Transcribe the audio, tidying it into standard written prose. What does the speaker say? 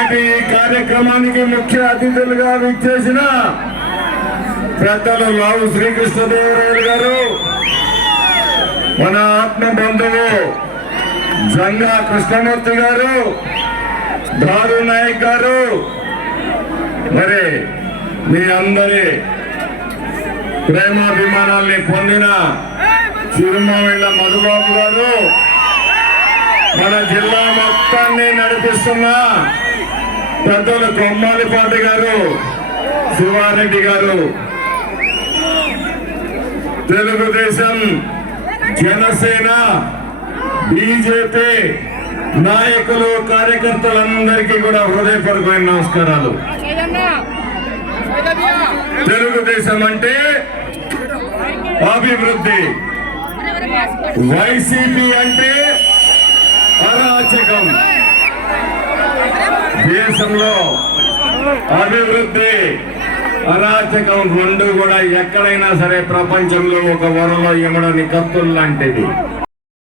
ఈనాటి ఈ కార్యక్రమానికి ముఖ్య అతిథులుగా విచ్చేసిన పెద్దలు లావు శ్రీకృష్ణదేవరాయలు గారు, మన ఆత్మ బంధువు జంగా కృష్ణమూర్తి గారు, దారు నాయక్ గారు, మరి మీ అందరి ప్రేమాభిమానాల్ని పొందిన చిరుమావిళ్ళ మధుబాబు గారు, మన జిల్లా మొత్తాన్ని నడిపిస్తున్న పెద్దలు కొమ్మాలిపాటి గారు, శివారెడ్డి గారు, తెలుగుదేశం, జనసేన, బీజేపీ నాయకులు, కార్యకర్తలందరికీ కూడా హృదయపూర్వకమైన నమస్కారాలు. తెలుగుదేశం అంటే అభివృద్ధి, వైసీపీ అంటే అరాచకం. దేశంలో అభివృద్ధి, అరాచకం రెండు కూడా ఎక్కడైనా సరే ప్రపంచంలో ఒక వరలో ఎమడని కత్తులు లాంటిది.